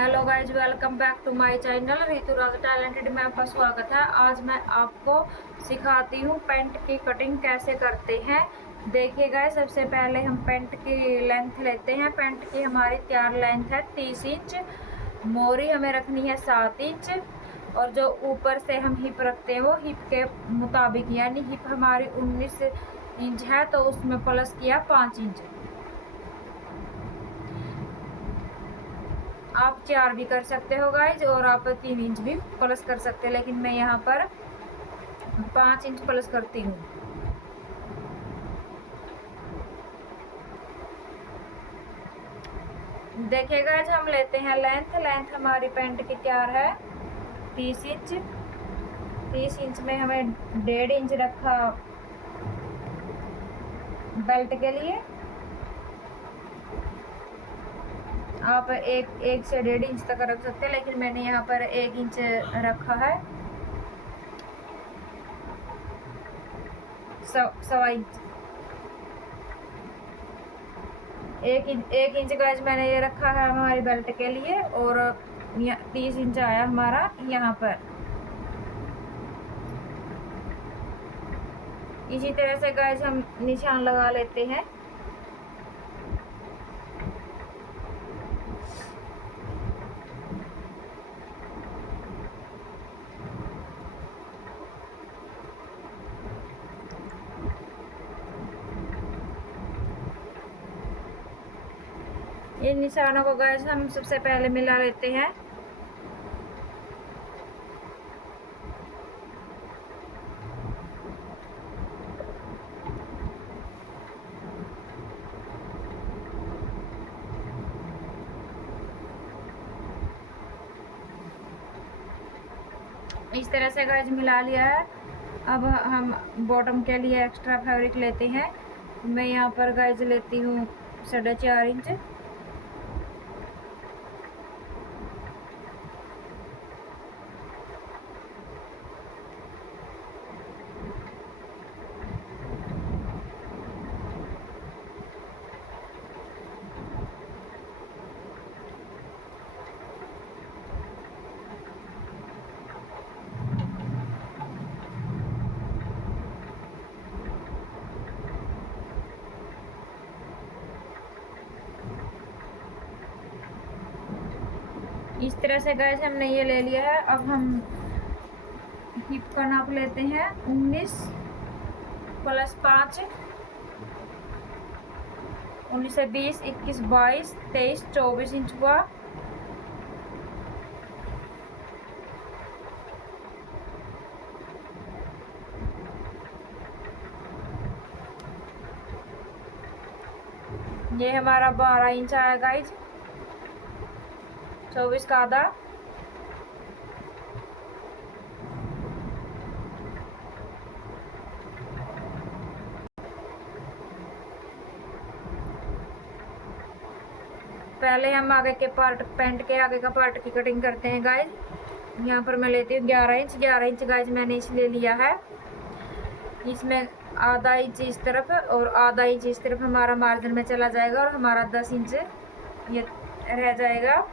Hello guys, welcome back to my channel Ritu Raj talented में आपका स्वागत है। आज मैं आपको सिखाती हूँ पैंट की कटिंग कैसे करते हैं। देखिए गाइज, सबसे पहले हम पैंट की लेंथ लेते हैं। पैंट की हमारी तैयार लेंथ है 30 इंच। मोरी हमें रखनी है 7 इंच और जो ऊपर से हम हिप रखते हैं वो हिप के मुताबिक, यानी हिप हमारी 19 इंच है तो उसमें प्लस किया 5 इंच। आप 4 भी कर सकते हो गाइज और आप 3 इंच भी प्लस कर सकते हैं, लेकिन मैं यहाँ पर 5 इंच प्लस करती हूँ। देखिए गाइज, हम लेते हैं लेंथ हमारी पैंट की तैयार है 30 इंच। 30 इंच में हमें 1.5 इंच रखा बेल्ट के लिए। आप एक से 1.5 इंच तक रख सकते हैं, लेकिन मैंने यहाँ पर 1 इंच रखा है। सवा इंच, 1 इंच गाइज मैंने ये रखा है हमारी बेल्ट के लिए और 30 इंच आया हमारा यहाँ पर। इसी तरह से गाइज हम निशान लगा लेते हैं। इन निशानों को गाइस हम सबसे पहले मिला लेते हैं। इस तरह से गाइस मिला लिया है। अब हम बॉटम के लिए एक्स्ट्रा फैब्रिक लेते हैं। मैं यहाँ पर गाइस लेती हूँ 4.5 इंच। इस तरह से गाइस हमने ये ले लिया है। अब हम हिप का नाप लेते हैं 19 प्लस 5, 19 से 20, 21, 22, 23, 24 इंच हुआ। ये हमारा 12 इंच आया गाइज, 24 का आधा। पहले हम आगे के पार्ट, पैंट के आगे का पार्ट की कटिंग करते हैं गाइज। यहाँ पर मैं लेती हूँ 11 इंच। 11 इंच गाइज मैंने इसलिए लिया है, इसमें आधा इंच इस तरफ और आधा इंच इस तरफ हमारा मार्जिन में चला जाएगा और हमारा 10 इंच ये रह जाएगा।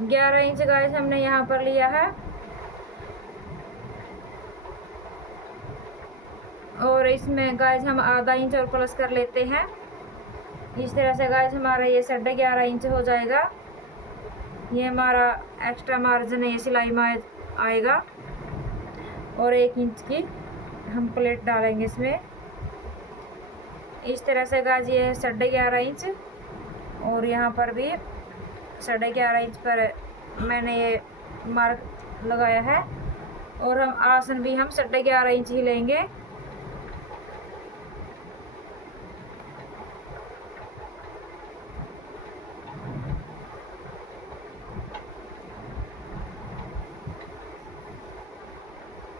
ग्यारह इंच गाइस हमने यहाँ पर लिया है और इसमें गाइस हम आधा इंच और प्लस कर लेते हैं। इस तरह से गाइस हमारा ये 11.5 इंच हो जाएगा। ये हमारा एक्स्ट्रा मार्जिन है, ये सिलाई में आएगा और 1 इंच की हम प्लेट डालेंगे इसमें। इस तरह से गाइस ये 11.5 इंच और यहाँ पर भी 11.5 इंच पर मैंने ये मार्क लगाया है और हम आसन भी हम 11.5 इंच ही लेंगे।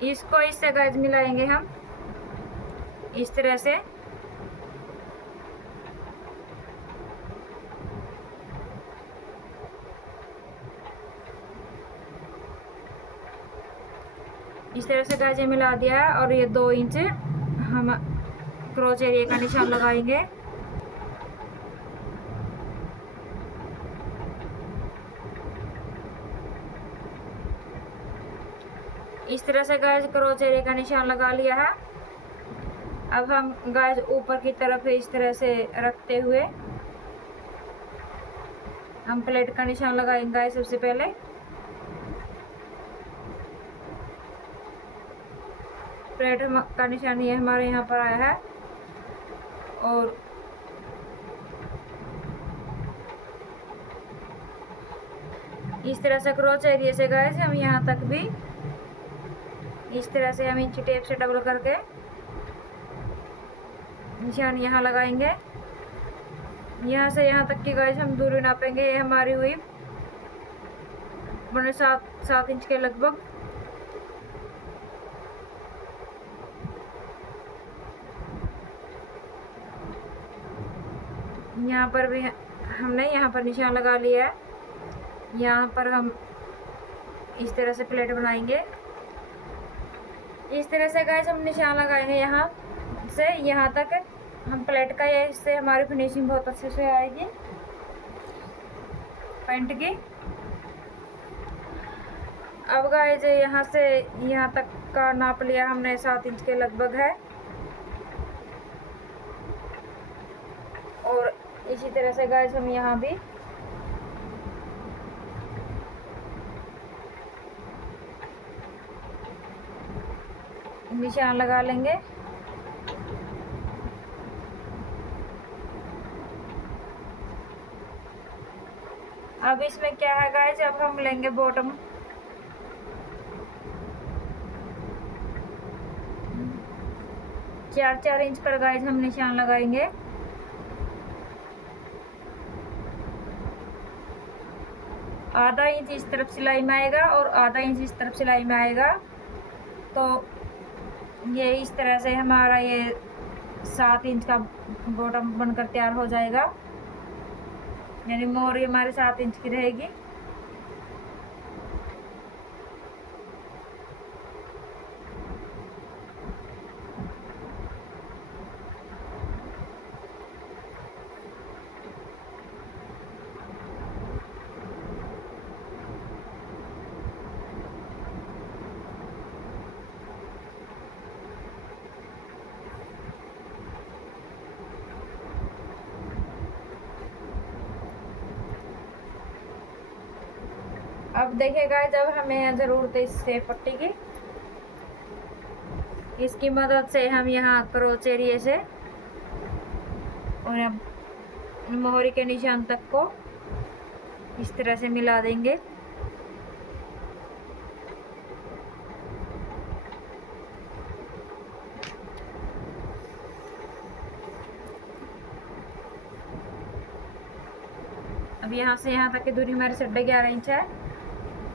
इसको इससे गाइस मिलाएंगे हम इस तरह से। इस तरह से गाइस ये मिला दिया है और ये 2 इंच हम क्रोच एरिया का निशान लगाएंगे। इस तरह से गाइस क्रोच एरिया का निशान लगा लिया है। अब हम गाइस ऊपर की तरफ इस तरह से रखते हुए हम प्लेट का निशान लगाएंगे गाइस। सबसे पहले प्लेट का निशान ये हमारे यहाँ पर आया है और इस तरह से क्रोच एरिया से गाइस हम यहाँ तक भी इस तरह से हम इंची टेप से डबल करके निशान यहाँ लगाएंगे। यहाँ से यहाँ तक की गाइस हम दूरी नापेंगे। ये हमारी हुई 7 इंच के लगभग। यहाँ पर भी हमने यहाँ पर निशान लगा लिया है। यहाँ पर हम इस तरह से प्लेट बनाएंगे। इस तरह से गाइस हम निशान लगाएंगे यहाँ से यहाँ तक हम प्लेट का। ये इससे हमारी फिनिशिंग बहुत अच्छे से आएगी पैंट की। अब गाइस यहाँ से यहाँ तक का नाप लिया हमने 7 इंच के लगभग है और इसी तरह से गाइस हम यहाँ भी निशान लगा लेंगे। अब इसमें क्या है गाइस, अब हम लेंगे बॉटम। चार इंच पर गाइस हम निशान लगाएंगे। आधा इंच इस तरफ सिलाई में आएगा और आधा इंच इस तरफ सिलाई में आएगा। तो ये इस तरह से हमारा ये 7 इंच का बॉटम बनकर तैयार हो जाएगा, यानी मोहरी हमारे 7 इंच की रहेगी। अब देखिएगा जब हमें ज़रूरत है इससे पट्टी की, इसकी मदद से हम यहाँ क्रोच एरिया से और अब मोहरी के निशान तक को इस तरह से मिला देंगे। अब यहाँ से यहाँ तक की दूरी हमारी 11.5 इंच है।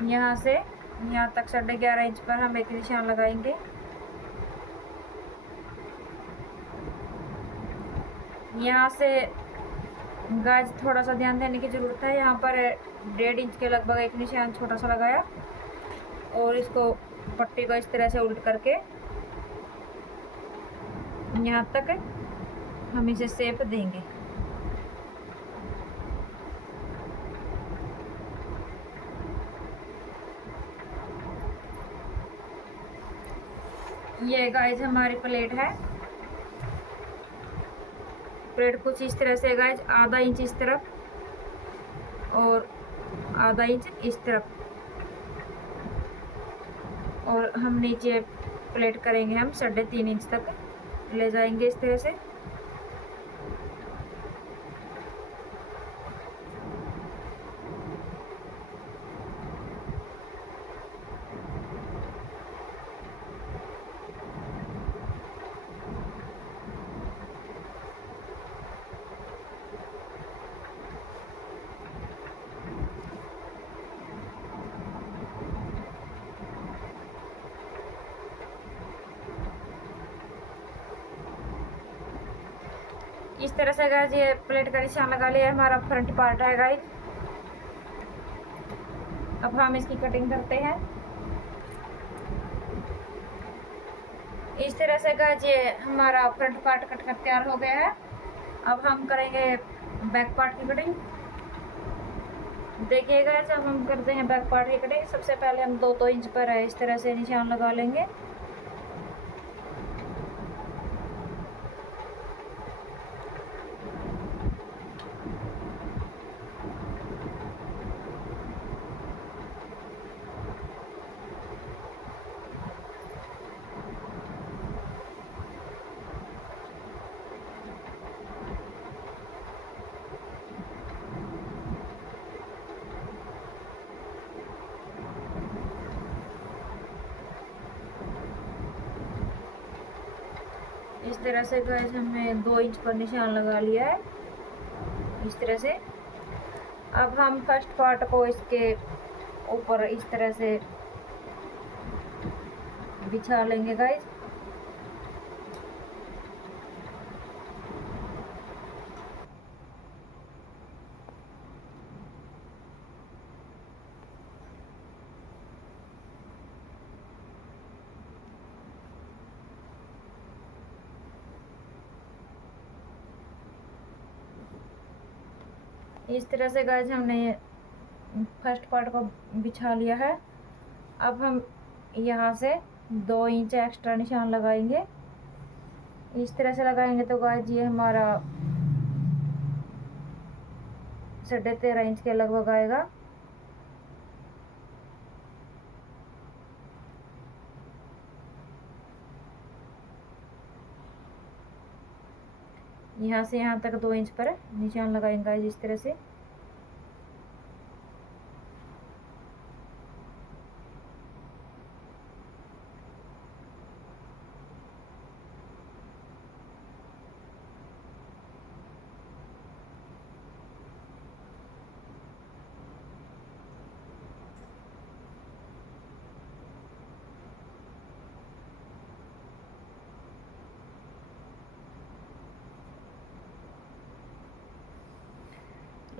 यहाँ से यहाँ तक 11.5 इंच पर हम एक निशान लगाएंगे। यहाँ से गाइस थोड़ा सा ध्यान देने की ज़रूरत है। यहाँ पर 1.5 इंच के लगभग एक निशान छोटा सा लगाया और इसको पट्टी को इस तरह से उल्ट करके यहाँ तक हम इसे शेप देंगे। ये गाइस हमारी प्लेट है। प्लेट कुछ इस तरह से गाइस, आधा इंच इस तरफ और आधा इंच इस तरफ, और हम नीचे प्लेट करेंगे हम 3.5 इंच तक ले जाएंगे इस तरह से। इस तरह से गाइस ये प्लेट का निशान लगा लिया। हमारा फ्रंट पार्ट है गाइस। अब हम इसकी कटिंग करते हैं। इस तरह से गाइस ये हमारा फ्रंट पार्ट कट कर तैयार हो गया है। अब हम करेंगे बैक पार्ट की कटिंग। देखिएगा जब हम करते हैं बैक पार्ट की कटिंग, सबसे पहले हम 2 इंच पर इस तरह से निशान लगा लेंगे। इस तरह से गाइस हमने 2 इंच पर निशान लगा लिया है इस तरह से। अब हम फर्स्ट पार्ट को इसके ऊपर इस तरह से बिछा लेंगे गाइस। इस तरह से गाइस हमने फर्स्ट पार्ट को बिछा लिया है। अब हम यहाँ से 2 इंच एक्स्ट्रा निशान लगाएंगे। इस तरह से लगाएंगे तो गाइस ये हमारा 13.5 इंच के लगभग आएगा। यहाँ से यहाँ तक 2 इंच पर निशान लगाएंगे गाइस इस तरह से।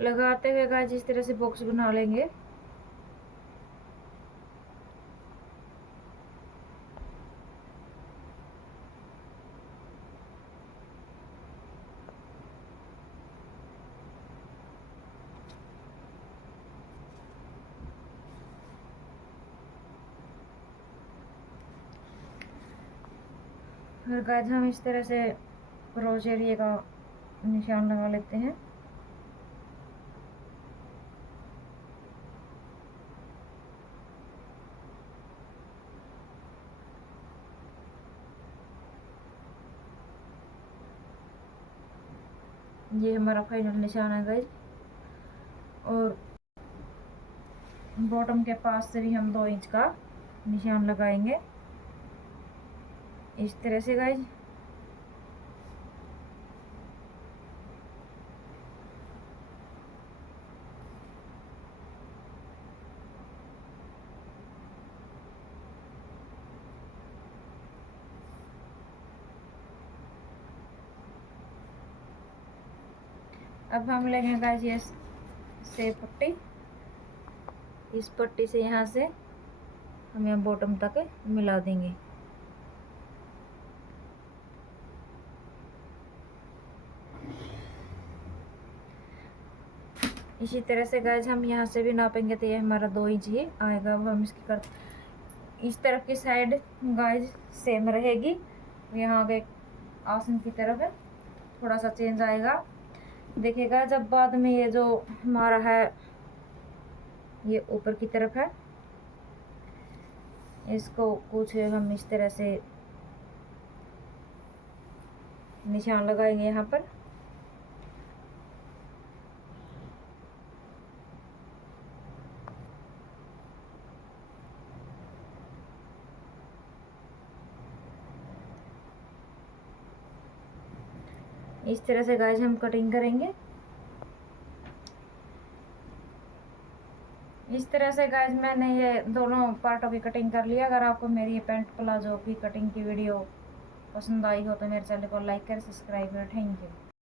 लगाते हुए गाइस इस तरह से बॉक्स बना लेंगे। फिर गाइस हम इस तरह से क्रोच एरिया का निशान लगा लेते हैं। ये हमारा फाइनल निशान है गाइस। और बॉटम के पास से भी हम 2 इंच का निशान लगाएंगे इस तरह से गाइस। अब हम लेंगे गाइस ये सेब पट्टी। इस पट्टी से यहाँ से हम यहाँ बॉटम तक मिला देंगे। इसी तरह से गाइस हम यहाँ से भी नापेंगे तो ये हमारा 2 इंच ही आएगा। अब हम इसकी इस तरफ की साइड गाइस सेम रहेगी, यहाँ के आसन की तरफ है थोड़ा सा चेंज आएगा। देखिएगा जब बाद में ये जो हमारा है ये ऊपर की तरफ है, इसको कुछ हम इस तरह से निशान लगाएंगे यहाँ पर। इस तरह से गाइस हम कटिंग करेंगे। इस तरह से गाइस मैंने ये दोनों पार्टों की कटिंग कर लिया। अगर आपको मेरी ये पैंट प्लाजो की कटिंग की वीडियो पसंद आई हो तो मेरे चैनल को लाइक करें, सब्सक्राइब करें। Thank you.